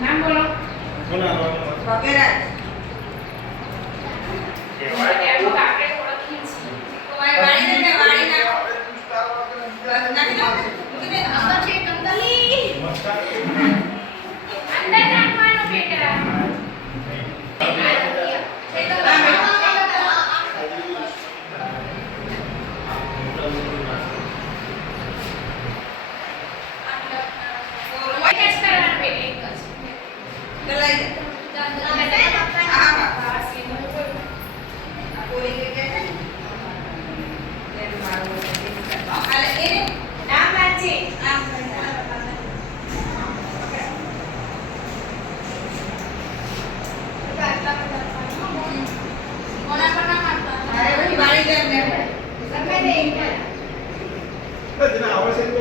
નામ બોલો. વગેરે એવું આપણે ઓળખીએ છીએ. વાળી ને વાળી નાખો નાખી દો મૂકી દે અંદર છે કંદલી. અંદર નાખવાનો બેટા. Nah, I was saying,